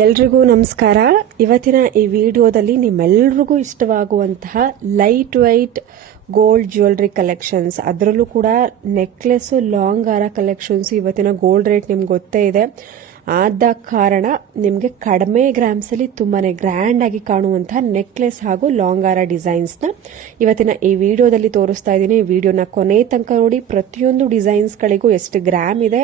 ಎಲ್ರಿಗೂ ನಮಸ್ಕಾರ. ಇವತ್ತಿನ ಈ ವಿಡಿಯೋದಲ್ಲಿ ನಿಮ್ಮೆಲ್ರಿಗೂ ಇಷ್ಟವಾಗುವಂತಹ light white gold jewellery collections, ಅದರಲ್ಲೂ ಕೂಡ ನೆಕ್ಲೆಸ್ ಲಾಂಗ್ ಹಾರ ಕಲೆಕ್ಷನ್ಸ್. ಇವತ್ತಿನ ಗೋಲ್ಡ್ ರೇಟ್ ನಿಮ್ಗೆ ಗೊತ್ತೇ ಇದೆ. ಆದ ಕಾರಣ ನಿಮಗೆ ಕಡಿಮೆ ಗ್ರಾಮ್ಸ್ ಅಲ್ಲಿ ತುಂಬಾನೇ ಗ್ರ್ಯಾಂಡ್ ಆಗಿ ಕಾಣುವಂತಹ ನೆಕ್ಲೆಸ್ ಹಾಗೂ ಲಾಂಗ್ ಹಾರ ಡಿಸೈನ್ಸ್ ನ ಇವತ್ತಿನ ಈ ವಿಡಿಯೋದಲ್ಲಿ ತೋರಿಸ್ತಾ ಇದ್ದೀನಿ. ಈ ವಿಡಿಯೋನ ಕೊನೆ ತನಕ ನೋಡಿ. ಪ್ರತಿಯೊಂದು ಡಿಸೈನ್ಸ್ ಗಳಿಗೂ ಎಷ್ಟು ಗ್ರಾಮ್ ಇದೆ,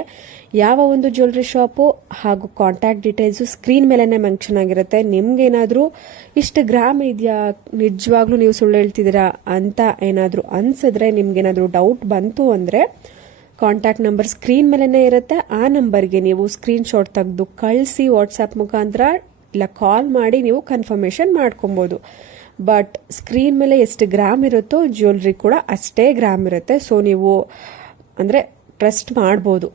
ಯಾವ ಒಂದು ಜ್ಯುವೆಲರಿ ಶಾಪು ಹಾಗೂ ಕಾಂಟ್ಯಾಕ್ಟ್ ಡೀಟೇಲ್ಸ್ ಸ್ಕ್ರೀನ್ ಮೇಲೆನೆ ಮೆನ್ಷನ್ ಆಗಿರುತ್ತೆ. ನಿಮ್ಗೇನಾದ್ರೂ ಇಷ್ಟು ಗ್ರಾಮ್ ಇದೆಯಾ, ನಿಜವಾಗ್ಲೂ ನೀವು ಸುಳ್ಳು ಹೇಳ್ತಿದ್ದೀರಾ ಅಂತ ಏನಾದ್ರೂ ಅನ್ಸಿದ್ರೆ, ನಿಮ್ಗೇನಾದ್ರೂ ಡೌಟ್ ಬಂತು ಅಂದ್ರೆ ಕಾಂಟ್ಯಾಕ್ಟ್ ನಂಬರ್ ಸ್ಕ್ರೀನ್ ಮೇಲೆನೆ ಇರುತ್ತೆ. ಆ ನಂಬರ್ಗೆ ನೀವು ಸ್ಕ್ರೀನ್ ಶಾಟ್ ತೆಗೆದು ಕಳಿಸಿ ವಾಟ್ಸ್ಆಪ್ ಮುಖಾಂತರ ಇಲ್ಲ ಕಾಲ್ ಮಾಡಿ ನೀವು ಕನ್ಫರ್ಮೇಶನ್ ಮಾಡ್ಕೊಬಹುದು. ಬಟ್ ಸ್ಕ್ರೀನ್ ಮೇಲೆ ಎಷ್ಟು ಗ್ರಾಮ್ ಇರುತ್ತೋ ಜ್ಯುವೆಲರಿ ಕೂಡ ಅಷ್ಟೇ ಗ್ರಾಮ್ ಇರುತ್ತೆ. ಸೊ ನೀವು ಅಂದ್ರೆ ಟ್ರಸ್ಟ್ ಮಾಡಬಹುದು.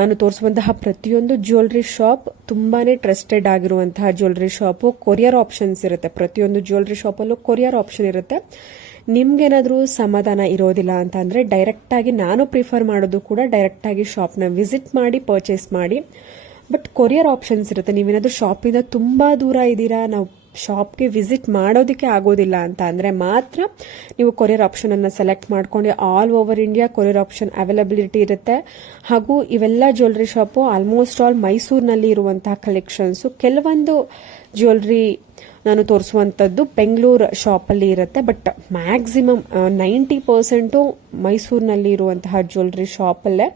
ನಾನು ತೋರಿಸುವಂತಹ ಪ್ರತಿಯೊಂದು ಜ್ಯುವೆಲರಿ ಶಾಪ್ ತುಂಬಾನೇ ಟ್ರಸ್ಟೆಡ್ ಆಗಿರುವಂತಹ ಜ್ಯುವೆಲರಿ ಶಾಪ್. ಕೊರಿಯರ್ ಆಪ್ಷನ್ಸ್ ಇರುತ್ತೆ. ಪ್ರತಿಯೊಂದು ಜ್ಯುವೆಲರಿ ಶಾಪಲ್ಲೂ ಕೊರಿಯರ್ ಆಪ್ಷನ್ ಇರುತ್ತೆ. ನಿಮ್ಗೇನಾದ್ರೂ ಸಮಾಧಾನ ಇರೋದಿಲ್ಲ ಅಂತ ಅಂದ್ರೆ ಡೈರೆಕ್ಟ್ ಆಗಿ ನಾನು ಪ್ರಿಫರ್ ಮಾಡೋದು ಕೂಡ ಡೈರೆಕ್ಟ್ ಆಗಿ ಶಾಪ್ನ ವಿಸಿಟ್ ಮಾಡಿ ಪರ್ಚೇಸ್ ಮಾಡಿ. ಬಟ್ ಕೊರಿಯರ್ ಆಪ್ಷನ್ಸ್ ಇರುತ್ತೆ. ನೀವೇನಾದ್ರೂ ಶಾಪಿಂದ ತುಂಬಾ ದೂರ ಇದ್ದೀರಾ, ನಾವು ಶಾಪ್ಗೆ ವಿಸಿಟ್ ಮಾಡೋದಕ್ಕೆ ಆಗೋದಿಲ್ಲ ಅಂತ ಅಂದ್ರೆ ಮಾತ್ರ ನೀವು ಕೊರಿಯರ್ ಆಪ್ಷನ್ ಅನ್ನ ಸೆಲೆಕ್ಟ್ ಮಾಡ್ಕೊಂಡು all over India courier option availability ಇರುತ್ತೆ. ಹಾಗೂ ಇವೆಲ್ಲ ಜ್ಯುವೆಲರಿ ಶಾಪು ಆಲ್ಮೋಸ್ಟ್ ಆಲ್ ಮೈಸೂರಿನಲ್ಲಿ ಇರುವಂತಹ ಕಲೆಕ್ಷನ್ಸ್. ಕೆಲವೊಂದು ಜ್ಯುವೆಲರಿ ನಾನು ತೋರಿಸುವಂತದ್ದು ಬೆಂಗಳೂರು ಶಾಪ್ ಅಲ್ಲಿ ಇರುತ್ತೆ. ಬಟ್ ಮ್ಯಾಕ್ಸಿಮಮ್ 90% ಮೈಸೂರಿನಲ್ಲಿ ಇರುವಂತಹ ಜ್ಯುವೆಲರಿ ಶಾಪ್ ಅಲ್ಲೇ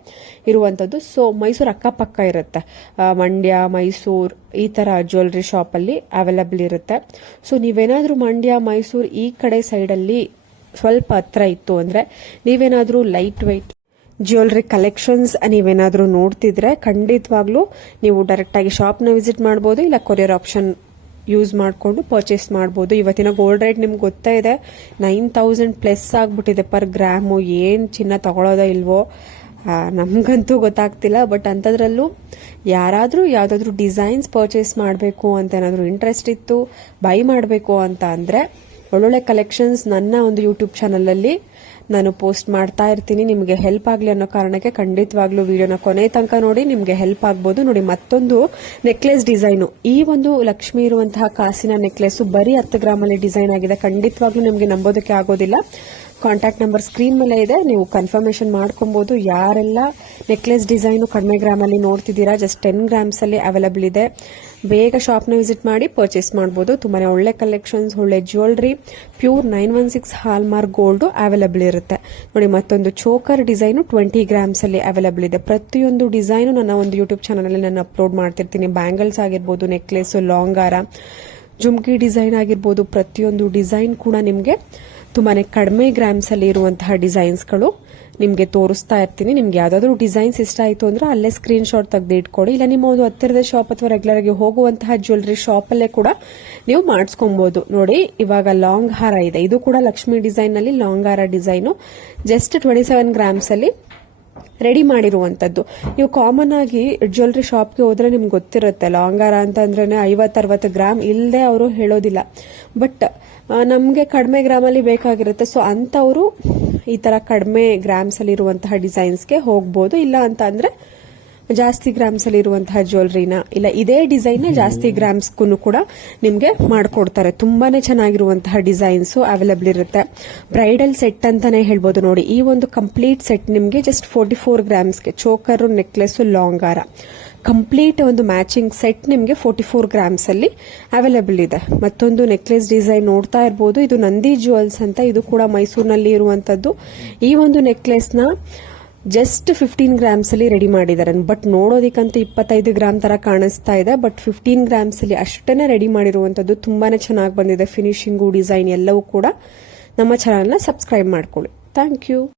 ಇರುವಂತದ್ದು. ಸೊ ಮೈಸೂರು ಅಕ್ಕಪಕ್ಕ ಇರುತ್ತೆ. ಮಂಡ್ಯ, ಮೈಸೂರು ಈ ತರ ಜ್ಯುವೆಲರಿ ಶಾಪ್ ಅಲ್ಲಿ ಅವೈಲಬಲ್ ಇರುತ್ತೆ. ಸೊ ನೀವೇನಾದ್ರೂ ಮಂಡ್ಯ, ಮೈಸೂರು ಈ ಕಡೆ ಸೈಡ್ ಅಲ್ಲಿ ಸ್ವಲ್ಪ ಹತ್ರ ಇತ್ತು ಅಂದ್ರೆ, ನೀವೇನಾದ್ರೂ ಲೈಟ್ ವೈಟ್ ಜ್ಯುವೆಲರಿ ಕಲೆಕ್ಷನ್ಸ್ ನೀವೇನಾದ್ರೂ ನೋಡ್ತಿದ್ರೆ ಖಂಡಿತವಾಗ್ಲೂ ನೀವು ಡೈರೆಕ್ಟ್ ಆಗಿ ಶಾಪ್ನ ವಿಸಿಟ್ ಮಾಡಬಹುದು, ಇಲ್ಲ ಕೊರಿಯರ್ ಆಪ್ಷನ್ ಯೂಸ್ ಮಾಡಿಕೊಂಡು ಪರ್ಚೇಸ್ ಮಾಡಬಹುದು. ಇವತ್ತಿನ ಗೋಲ್ಡ್ ರೇಟ್ ನಿಮ್ಗೆ ಗೊತ್ತಾ ಇದೆ, 9000 ಪ್ಲಸ್ ಆಗ್ಬಿಟ್ಟಿದೆ ಪರ್ ಗ್ರಾಮು. ಏನ್ ಚಿನ್ನ ತಗೊಳ್ಳೋದೋ ಇಲ್ವೋ ನಮ್ಗಂತೂ ಗೊತ್ತಾಗ್ತಿಲ್ಲ. ಬಟ್ ಅಂಥದ್ರಲ್ಲೂ ಯಾರಾದ್ರೂ ಯಾವ್ದಾದ್ರು ಡಿಸೈನ್ಸ್ ಪರ್ಚೇಸ್ ಮಾಡಬೇಕು ಅಂತ ಏನಾದ್ರು ಇಂಟ್ರೆಸ್ಟ್ ಇತ್ತು, ಬೈ ಮಾಡಬೇಕು ಅಂತ ಅಂದ್ರೆ ಒಳ್ಳೊಳ್ಳೆ ಕಲೆಕ್ಷನ್ಸ್ ನನ್ನ ಒಂದು ಯೂಟ್ಯೂಬ್ ಚಾನಲ್ ಅಲ್ಲಿ ನಾನು ಪೋಸ್ಟ್ ಮಾಡ್ತಾ ಇರ್ತೀನಿ. ನಿಮಗೆ ಹೆಲ್ಪ್ ಆಗಲಿ ಅನ್ನೋ ಕಾರಣಕ್ಕೆ ಖಂಡಿತವಾಗ್ಲೂ ವಿಡಿಯೋನ ಕೊನೆ ತನಕ ನೋಡಿ, ನಿಮಗೆ ಹೆಲ್ಪ್ ಆಗ್ಬೋದು. ನೋಡಿ, ಮತ್ತೊಂದು ನೆಕ್ಲೆಸ್ ಡಿಸೈನು. ಈ ಒಂದು ಲಕ್ಷ್ಮಿ ಇರುವಂತಹ ಕಾಸಿನ ನೆಕ್ಲೆಸ್ ಬರೀ 10 ಗ್ರಾಮಲ್ಲಿ ಡಿಸೈನ್ ಆಗಿದೆ. ಖಂಡಿತವಾಗ್ಲೂ ನಿಮಗೆ ನಂಬೋದಕ್ಕೆ ಆಗೋದಿಲ್ಲ. ಕಾಂಟ್ಯಾಕ್ಟ್ ನಂಬರ್ ಸ್ಕ್ರೀನ್ ಮೇಲೆ ಇದೆ, ನೀವು ಕನ್ಫರ್ಮೇಶನ್ ಮಾಡ್ಕೊಬಹುದು. ಯಾರೆಲ್ಲ ನೆಕ್ಲೆಸ್ ಡಿಸೈನ್ ಕಡಿಮೆ ಗ್ರಾಮ್ ಅಲ್ಲಿ ನೋಡ್ತಿದ್ದೀರಾ, ಜಸ್ಟ್ 10 ಗ್ರಾಮ್ಸ್ ಅಲ್ಲಿ ಅವೈಲಬಲ್ ಇದೆ. ಬೇಗ ಶಾಪ್ನ ವಿಸಿಟ್ ಮಾಡಿ ಪರ್ಚೇಸ್ ಮಾಡಬಹುದು. ತುಂಬಾನೇ ಒಳ್ಳೆ ಕಲೆಕ್ಷನ್ಸ್, ಒಳ್ಳೆ jewellery, pure 916 hallmark gold available ಇರುತ್ತೆ. ನೋಡಿ, ಮತ್ತೊಂದು ಚೋಕರ್ ಡಿಸೈನ್ 20 ಗ್ರಾಮ್ಸ್ ಅಲ್ಲಿ ಅವೈಲಬಲ್ ಇದೆ. ಪ್ರತಿಯೊಂದು ಡಿಸೈನ್ ನನ್ನ ಒಂದು ಯೂಟ್ಯೂಬ್ ಚಾನಲ್ ಅಲ್ಲಿ ನಾನು ಅಪ್ಲೋಡ್ ಮಾಡ್ತಿರ್ತೀನಿ. ಬ್ಯಾಂಗಲ್ಸ್ ಆಗಿರ್ಬೋದು, ನೆಕ್ಲೆಸ್, ಲಾಂಗ್ ಹಾರ, ಜುಮ್ಕಿ ಡಿಸೈನ್ ಆಗಿರ್ಬೋದು, ಪ್ರತಿಯೊಂದು ಡಿಸೈನ್ ಕೂಡ ನಿಮಗೆ ತುಂಬಾನೇ ಕಡಿಮೆ ಗ್ರಾಮ್ಸ್ ಅಲ್ಲಿ ಇರುವಂತಹ ಡಿಸೈನ್ಸ್ ಗಳು ನಿಮ್ಗೆ ತೋರಿಸ್ತಾ ಇರ್ತೀನಿ. ನಿಮ್ಗೆ ಯಾವ್ದಾದ್ರು ಡಿಸೈನ್ಸ್ ಇಷ್ಟ ಆಯ್ತು ಅಂದ್ರೆ ಅಲ್ಲೇ ಸ್ಕ್ರೀನ್ ಶಾಟ್ ತೆಗೆದು ಇಟ್ಕೊಡಿ. ಇಲ್ಲ ನಿಮ್ಮ ಒಂದು ಹತ್ತಿರದ ಶಾಪ್ ಅಥವಾ ರೆಗ್ಯುಲರ್ ಆಗಿ ಹೋಗುವಂತಹ ಜ್ಯುವೆಲರಿ ಶಾಪ್ ಅಲ್ಲೇ ಕೂಡ ನೀವು ಮಾಡಿಸ್ಕೊಬಹುದು. ನೋಡಿ, ಇವಾಗ ಲಾಂಗ್ ಹಾರ ಇದೆ. ಇದು ಕೂಡ ಲಕ್ಷ್ಮಿ ಡಿಸೈನ್ ನಲ್ಲಿ ಲಾಂಗ್ ಹಾರ ಡಿಸೈನು ಜಸ್ಟ್ 27 ಗ್ರಾಮ್ಸ್ ಅಲ್ಲಿ ರೆಡಿ ಮಾಡಿರುವಂತದ್ದು. ನೀವು ಕಾಮನ್ ಆಗಿ ಜ್ಯುವೆಲರಿ ಶಾಪ್ಗೆ ಹೋದ್ರೆ ನಿಮ್ಗೆ ಗೊತ್ತಿರುತ್ತೆ, ಲಾಂಗ್ ಹಾರ ಅಂತ ಅಂದ್ರೆ 50-60 ಗ್ರಾಮ್ ಇಲ್ಲದೆ ಅವರು ಹೇಳೋದಿಲ್ಲ. ಬಟ್ ನಮ್ಗೆ ಕಡಿಮೆ ಗ್ರಾಮ್ ಅಲ್ಲಿ ಬೇಕಾಗಿರುತ್ತೆ. ಸೊ ಅಂತವರು ಈ ತರ ಕಡಿಮೆ ಗ್ರಾಮ್ಸ್ ಅಲ್ಲಿ ಇರುವಂತಹ ಡಿಸೈನ್ಸ್ಗೆ ಹೋಗ್ಬೋದು. ಇಲ್ಲ ಅಂತ ಅಂದ್ರೆ ಜಾಸ್ತಿ ಗ್ರಾಮ್ಸ್ ಅಲ್ಲಿ ಇರುವಂತಹ ಜ್ಯುವೆಲರಿನ, ಇಲ್ಲ ಇದೇ ಡಿಸೈನ್ ನ ಜಾಸ್ತಿ ಗ್ರಾಮ್ಸ್ ಕೂಡ ನಿಮ್ಗೆ ಮಾಡ್ಕೊಡ್ತಾರೆ. ತುಂಬಾನೇ ಚೆನ್ನಾಗಿರುವಂತಹ ಡಿಸೈನ್ಸ್ ಅವೈಲಬಲ್ ಇರುತ್ತೆ. ಬ್ರೈಡಲ್ ಸೆಟ್ ಅಂತಾನೆ ಹೇಳ್ಬೋದು. ನೋಡಿ, ಈ ಒಂದು ಕಂಪ್ಲೀಟ್ ಸೆಟ್ ನಿಮ್ಗೆ ಜಸ್ಟ್ 44 ಗ್ರಾಮ್ಸ್ಗೆ ಚೋಕರ್, ನೆಕ್ಲೆಸ್, ಲಾಂಗ್ ಹಾರ ಕಂಪ್ಲೀಟ್ ಒಂದು ಮ್ಯಾಚಿಂಗ್ ಸೆಟ್ ನಿಮ್ಗೆ 44 ಗ್ರಾಮ್ಸ್ ಅಲ್ಲಿ ಅವೈಲಬಲ್ ಇದೆ. ಮತ್ತೊಂದು ನೆಕ್ಲೆಸ್ ಡಿಸೈನ್ ನೋಡ್ತಾ ಇರಬಹುದು. ಇದು ನಂದಿ ಜ್ಯುವೆಲ್ಸ್ ಅಂತ, ಇದು ಕೂಡ ಮೈಸೂರಿನಲ್ಲಿ ಇರುವಂತದ್ದು. ಈ ಒಂದು ನೆಕ್ಲೆಸ್ ನ ಜಸ್ಟ್ 15 ಗ್ರಾಮ್ಸ್ ಅಲ್ಲಿ ರೆಡಿ ಮಾಡಿದ್ದಾರೆ. ಬಟ್ ನೋಡೋದಿಕ್ಕಂತೂ 25 ಗ್ರಾಮ್ ತರ ಕಾಣಿಸ್ತಾ ಇದೆ. ಬಟ್ 15 ಗ್ರಾಮ್ಸ್ ಅಲ್ಲಿ ಅಷ್ಟೇನೆ ರೆಡಿ ಮಾಡಿರುವಂತದ್ದು. ತುಂಬಾನೇ ಚೆನ್ನಾಗಿ ಬಂದಿದೆ. ಫಿನಿಶಿಂಗು, ಡಿಸೈನ್ ಎಲ್ಲವೂ ಕೂಡ. ನಮ್ಮ ಚಾನಲ್ ನ ಸಬ್ಸ್ಕ್ರೈಬ್ ಮಾಡ್ಕೊಳ್ಳಿ. Thank you.